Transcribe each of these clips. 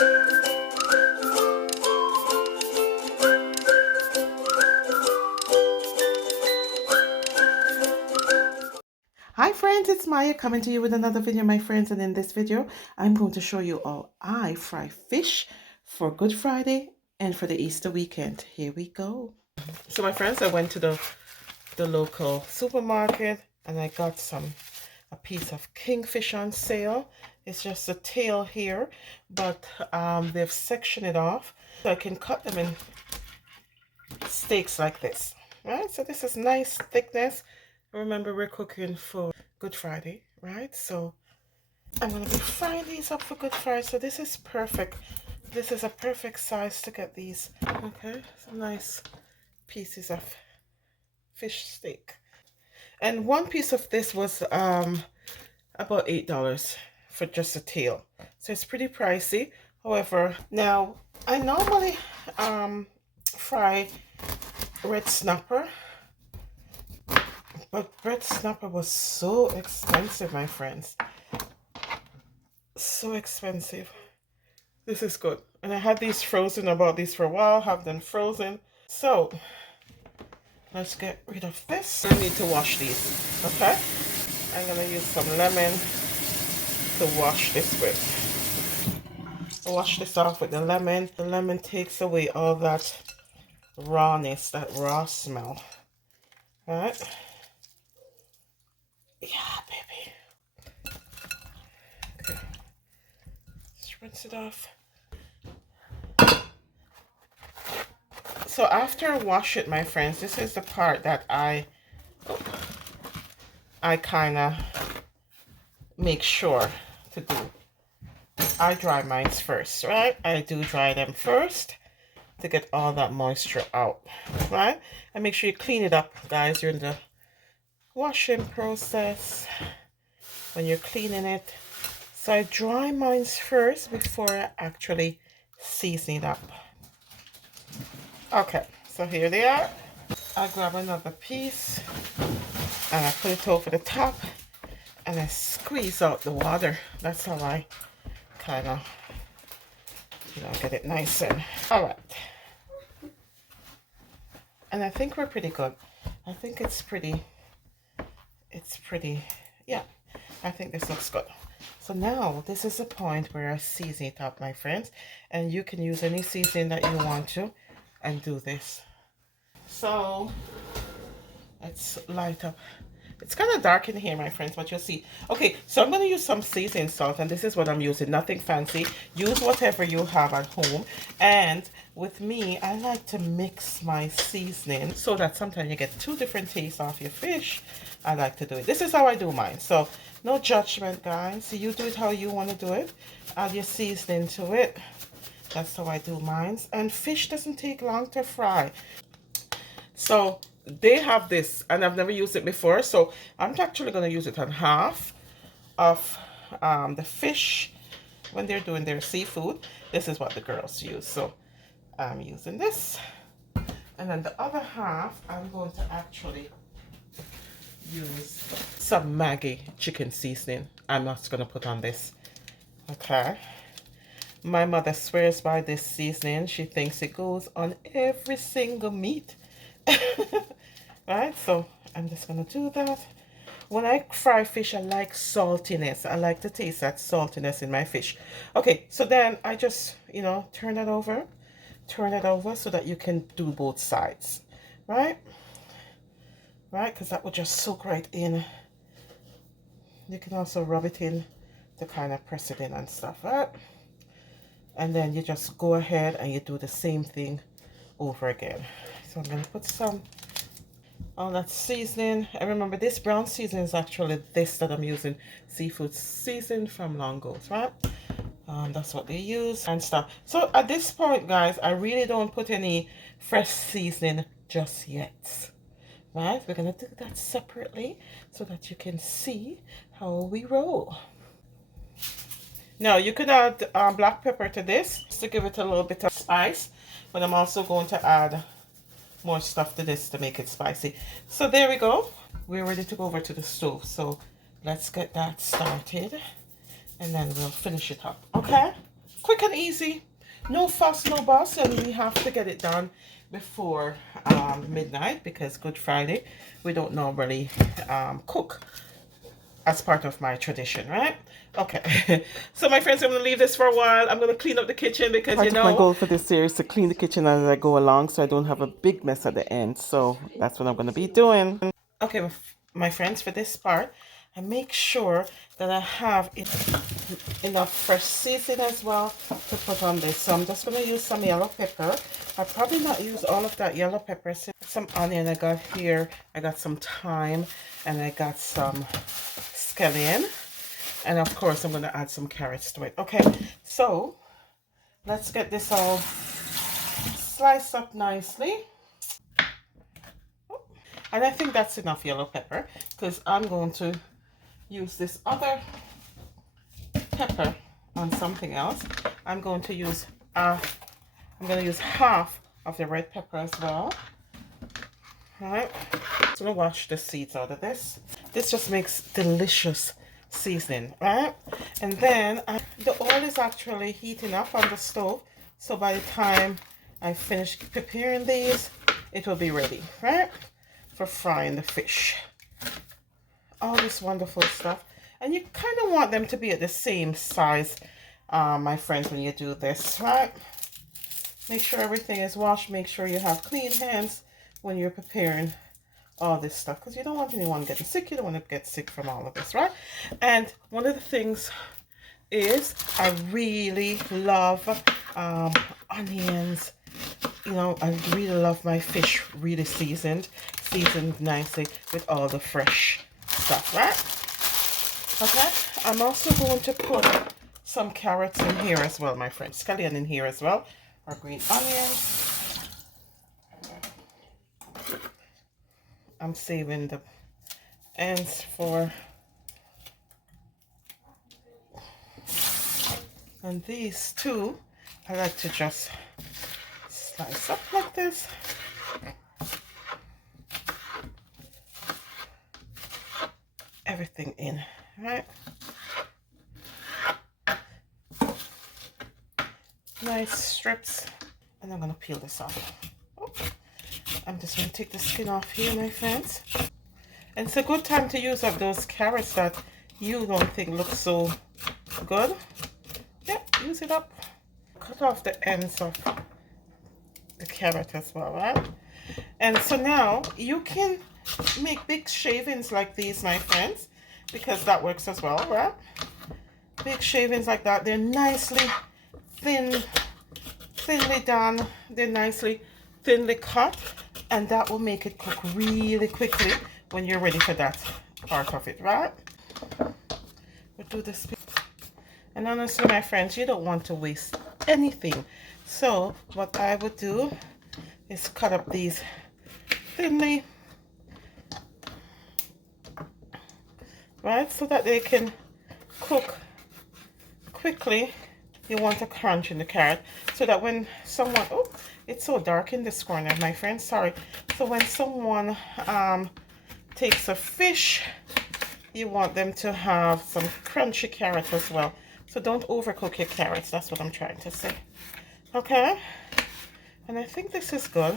Hi friends, it's Maya coming to you with another video, my friends, and in this video I'm going to show you how I fry fish for Good Friday and for the Easter weekend. Here we go. So my friends, I went to the local supermarket and I got a piece of kingfish on sale. It's just a tail here, but they've sectioned it off so I can cut them in steaks like this. Right, so this is nice thickness. Remember, we're cooking for Good Friday, right? So I'm going to be frying these up for Good Friday. So this is perfect. This is a perfect size to get these. Okay, some nice pieces of fish steak. And one piece of this was about $8 for just a tail. So it's pretty pricey. However, now I normally fry red snapper, but red snapper was so expensive, my friends. So expensive. This is good. And I had these frozen. I bought these for a while, have them frozen. So let's get rid of this. I need to wash these. Okay, I'm gonna use some lemon to wash this with. I'll wash this off with the lemon. The lemon takes away all that rawness, that raw smell. All right. Yeah, baby. Okay. Let's rinse it off. So after I wash it, my friends, this is the part that I kind of make sure to do. I dry mine first, right? I do dry them first to get all that moisture out, right? And make sure you clean it up, guys, during the washing process when you're cleaning it. So I dry mine first before I actually season it up. Okay, so here they are. I grab another piece and I put it over the top and I squeeze out the water. That's how I kind of, get it nice and all right. And I think we're pretty good. I think it's pretty, yeah, I think this looks good. So now this is the point where I season it up, my friends, and you can use any seasoning that you want to and do this. So let's light up. It's kind of dark in here, my friends, but you'll see. Okay, so I'm going to use some seasoning salt, and this is what I'm using. Nothing fancy. Use whatever you have at home. And with me, I like to mix my seasoning so that sometimes you get two different tastes off your fish. I like to do it. This is how I do mine. So no judgment, guys. You do it how you want to do it. Add your seasoning to it. That's how I do mine. And fish doesn't take long to fry. So they have this, and I've never used it before, so I'm actually going to use it on half of the fish when they're doing their seafood. This is what the girls use, so I'm using this, and then the other half I'm going to actually use some Maggi chicken seasoning. I'm not going to put on this. Okay, my mother swears by this seasoning. She thinks it goes on every single meat. Right, so I'm just gonna do that. When I fry fish, I like saltiness. I like to taste that saltiness in my fish. Okay, so then I just, turn it over so that you can do both sides, right? Right, because that will just soak right in. You can also rub it in to kind of press it in and stuff, right? And then you just go ahead and you do the same thing over again. So I'm going to put some all that seasoning. And remember, this brown seasoning is actually this that I'm using, seafood seasoning from Longo's, right? That's what they use and stuff. So at this point, guys, I really don't put any fresh seasoning just yet, right? We're going to do that separately so that you can see how we roll. Now you could add black pepper to this to give it a little bit of spice, but I'm also going to add more stuff to this to make it spicy. So there we go. We're ready to go over to the stove. So let's get that started and then we'll finish it up. Okay? quick and easy, no fuss, no fuss, and we have to get it done before midnight because Good Friday we don't normally cook as part of my tradition, right? Okay, so my friends, I'm gonna leave this for a while. I'm gonna clean up the kitchen because part of my goal for this series is to clean the kitchen as I go along so I don't have a big mess at the end. So that's what I'm gonna be doing. Okay, my friends, for this part, I make sure that I have enough fresh seasoning as well to put on this. So I'm just going to use some yellow pepper. I'll probably not use all of that yellow pepper. Some onion I got here. I got some thyme and I got some scallion. And of course, I'm going to add some carrots to it. Okay, so let's get this all sliced up nicely. And I think that's enough yellow pepper because I'm going to use this other pepper on something else. I'm going to use half of the red pepper as well. All right, so I'm gonna wash the seeds out of this. This just makes delicious seasoning, right? And then the oil is actually heating up on the stove, so by the time I finish preparing these, it will be ready, right, for frying the fish. All this wonderful stuff. And you kind of want them to be at the same size, my friends, when you do this, right? Make sure everything is washed. Make sure you have clean hands when you're preparing all this stuff, because you don't want anyone getting sick. You don't want to get sick from all of this, right? And one of the things is I really love onions. You know, I really love my fish really seasoned nicely with all the fresh stuff, right? Okay, I'm also going to put some carrots in here as well, my friends. Scallion in here as well, or green onions. I'm saving the ends for, and these two, I like to just slice up like this. Everything in, right? Nice strips. And I'm gonna peel this off. Oh, I'm just gonna take the skin off here, my friends. And it's a good time to use up those carrots that you don't think look so good. Yeah, use it up. Cut off the ends of the carrot as well, right? And so now you can make big shavings like these, my friends, because that works as well, right? Big shavings like that. They're nicely thinly done. They're nicely thinly cut, and that will make it cook really quickly when you're ready for that part of it, right? We'll do this. And honestly, my friends, you don't want to waste anything. So what I would do is cut up these thinly, right, so that they can cook quickly. You want a crunch in the carrot so that when someone, oh, it's so dark in this corner, my friends, sorry. So when someone takes a fish, you want them to have some crunchy carrots as well. So don't overcook your carrots. That's what I'm trying to say. Okay, and I think this is good.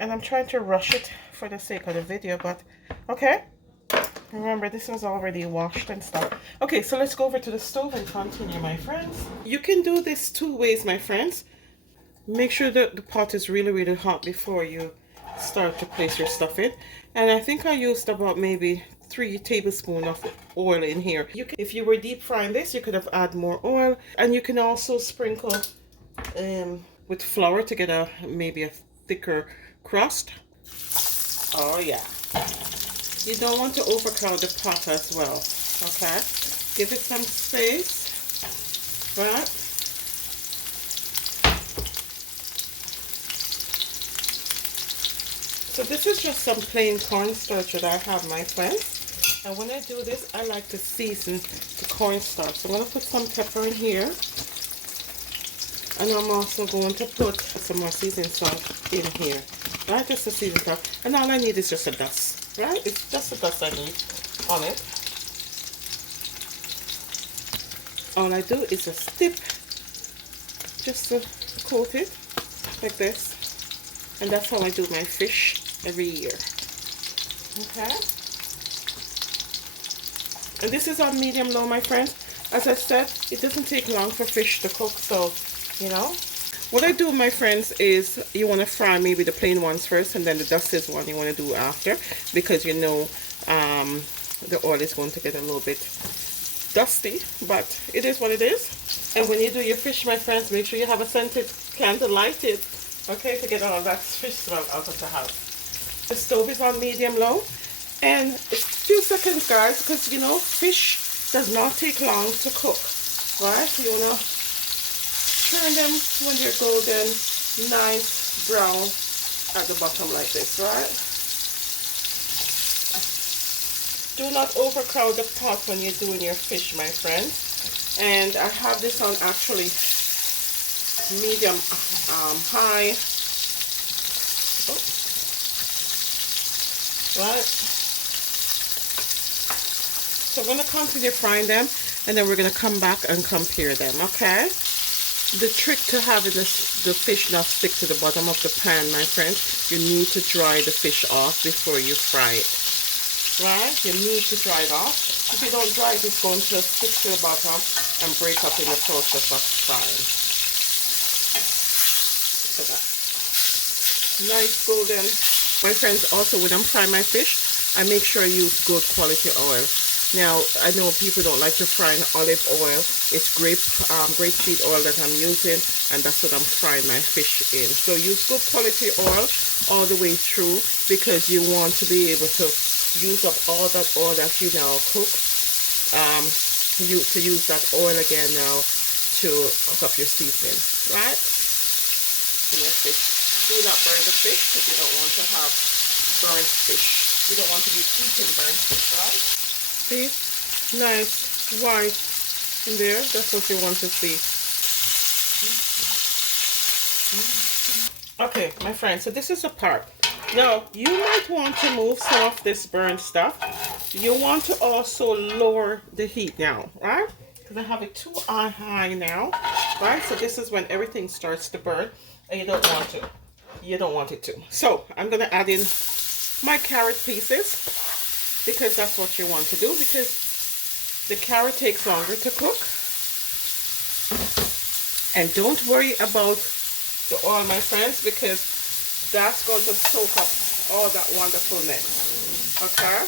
And I'm trying to rush it for the sake of the video, but okay. Remember, this was already washed and stuff. Okay, so let's go over to the stove and continue, my friends. You can do this two ways, my friends. Make sure that the pot is really, really hot before you start to place your stuff in. And I think I used about maybe 3 tablespoons of oil in here. If you were deep frying this, you could have added more oil. And you can also sprinkle with flour to get maybe a thicker crust. Oh yeah. You don't want to overcrowd the pot as well, okay? Give it some space, right? So this is just some plain cornstarch that I have, my friends. And when I do this, I like to season the cornstarch. So I'm going to put some pepper in here. And I'm also going to put some more seasoning salt in here. Right, just a seasoning salt. And all I need is just a dust. Right? It's just the dust I need on it. All I do is just dip just to coat it like this. And that's how I do my fish every year. Okay. And this is on medium low, my friends. As I said, it doesn't take long for fish to cook, so you know. What I do, my friends, is you want to fry maybe the plain ones first, and then the dusted one you want to do after, because you know the oil is going to get a little bit dusty, but it is what it is. And when you do your fish, my friends, make sure you have a scented candle lighted, okay, to get all that fish smell out of the house. The stove is on medium low, and it's a few seconds, guys, because you know fish does not take long to cook, right? You want to turn them when they're golden, nice brown at the bottom like this, right? Do not overcrowd the pot when you're doing your fish, my friends. And I have this on actually medium high. Oh. Right. So I'm going to continue frying them, and then we're going to come back and compare them, okay? The trick to having the fish not stick to the bottom of the pan, my friends, you need to dry the fish off before you fry it. Right? You need to dry it off. If you don't dry it, it's going to stick to the bottom and break up in the process of frying. Look at that. Nice golden. My friends, also when I'm frying my fish, I make sure I use good quality oil. Now, I know people don't like to fry in olive oil. It's grapeseed oil that I'm using, and that's what I'm frying my fish in. So use good quality oil all the way through, because you want to be able to use up all that oil that you now cook. To use that oil again now to cook up your seasoning, right? In your fish. Do not burn the fish, because you don't want to have burnt fish. You don't want to be eating burnt fish, right? See, nice white in there. That's what you want to see. Okay, my friends, so this is the part. Now, you might want to move some of this burnt stuff. You want to also lower the heat now, right? Because I have it too high now, right? So this is when everything starts to burn, and you don't want to. You don't want it to. So I'm going to add in my carrot pieces, because that's what you want to do, because the carrot takes longer to cook. And don't worry about the oil, my friends, because that's going to soak up all that wonderfulness. Okay?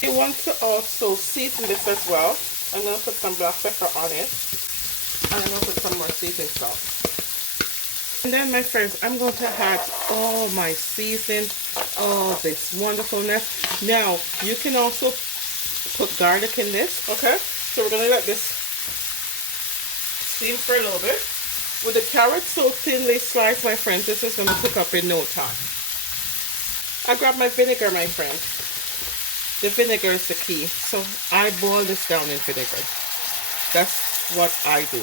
You want to also season this as well. I'm going to put some black pepper on it, and I'm going to put some more seasoning salt. And then, my friends, I'm going to add all my seasoning, all this wonderfulness. Now, you can also put garlic in this, okay? So we're going to let this steam for a little bit. With the carrots so thinly sliced, my friends, this is going to cook up in no time. I grabbed my vinegar, my friends. The vinegar is the key. So I boil this down in vinegar. That's what I do.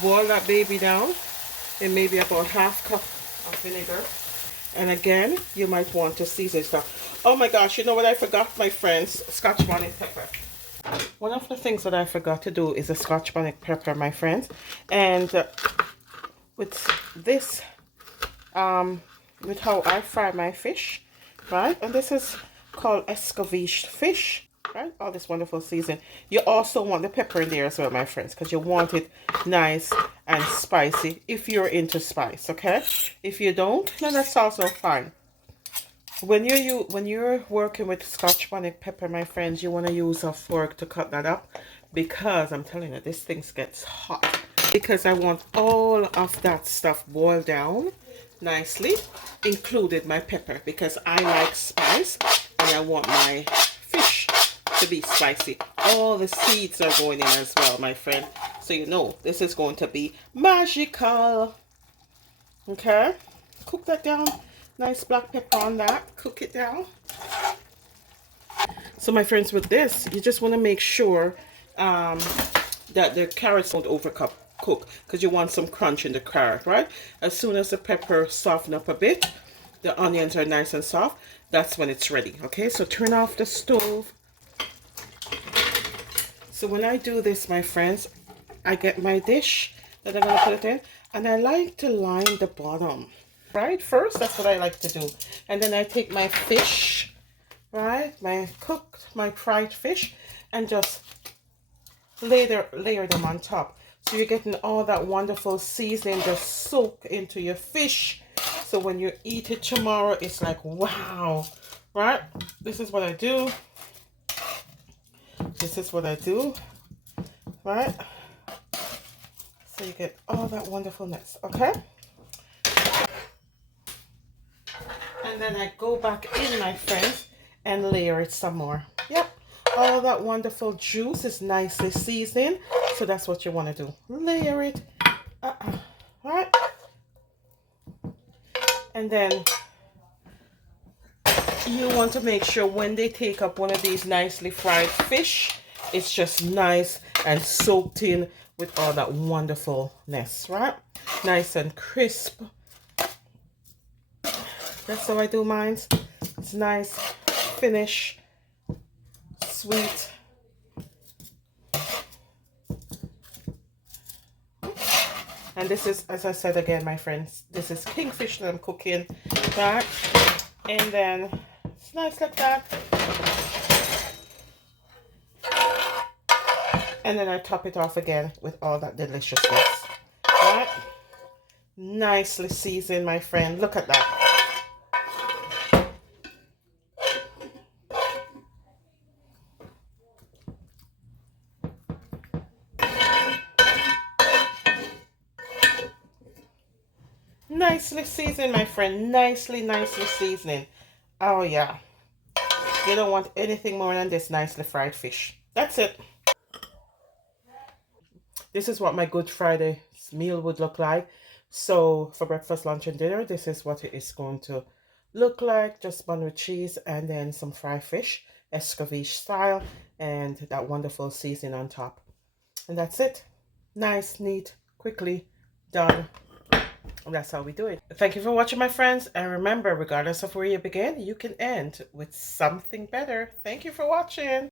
Boil that baby down in maybe about half cup of vinegar. And again, you might want to season stuff. Oh my gosh, you know what I forgot, my friends? Scotch bonnet pepper. One of the things that I forgot to do is a Scotch bonnet pepper, my friends. And with this, with how I fry my fish, right? And this is called escovitch fish, right? All this wonderful seasoning. You also want the pepper in there as well, my friends, because you want it nice and spicy if you're into spice, okay? If you don't, then that's also fine. When you're working with Scotch bonnet pepper, my friends, you want to use a fork to cut that up, because I'm telling you, this thing gets hot. Because I want all of that stuff boiled down nicely, included my pepper, because I like spice and I want my fish to be spicy. All the seeds are going in as well, my friend, so you know this is going to be magical. Okay, cook that down. Nice black pepper on that. Cook it down. So my friends, with this, you just want to make sure that the carrots don't overcook, because you want some crunch in the carrot, right? As soon as the pepper soften up a bit, the onions are nice and soft, that's when it's ready. Okay, so turn off the stove. So when I do this, my friends, I get my dish that I'm gonna put it in, and I like to line the bottom, right? First, that's what I like to do. And then I take my fish, right? My fried fish, and just layer them on top. So you're getting all that wonderful seasoning just soak into your fish. So when you eat it tomorrow, it's like, wow, right? This is what I do. This is what I do, right? So you get all that wonderfulness, okay? And then I go back in, my friends, and layer it some more. Yep, all that wonderful juice is nicely seasoned. So that's what you want to do. Layer it, right? And then you want to make sure when they take up one of these nicely fried fish, it's just nice and soaked in with all that wonderfulness, right? Nice and crisp. That's how I do mine. It's nice, finish, sweet. And this is, as I said again, my friends, this is kingfish that I'm cooking, right? And then it's nice like that. And then I top it off again with all that deliciousness, right? Nicely seasoned, my friend. Look at that. Nicely seasoned, my friend. Nicely seasoning. Oh, yeah. You don't want anything more than this nicely fried fish. That's it. This is what my Good Friday meal would look like. So for breakfast, lunch, and dinner, this is what it is going to look like. Just bun with cheese and then some fried fish, escovitch style, and that wonderful seasoning on top. And that's it. Nice, neat, quickly done. And that's how we do it. Thank you for watching, my friends. And remember, regardless of where you begin, you can end with something better. Thank you for watching.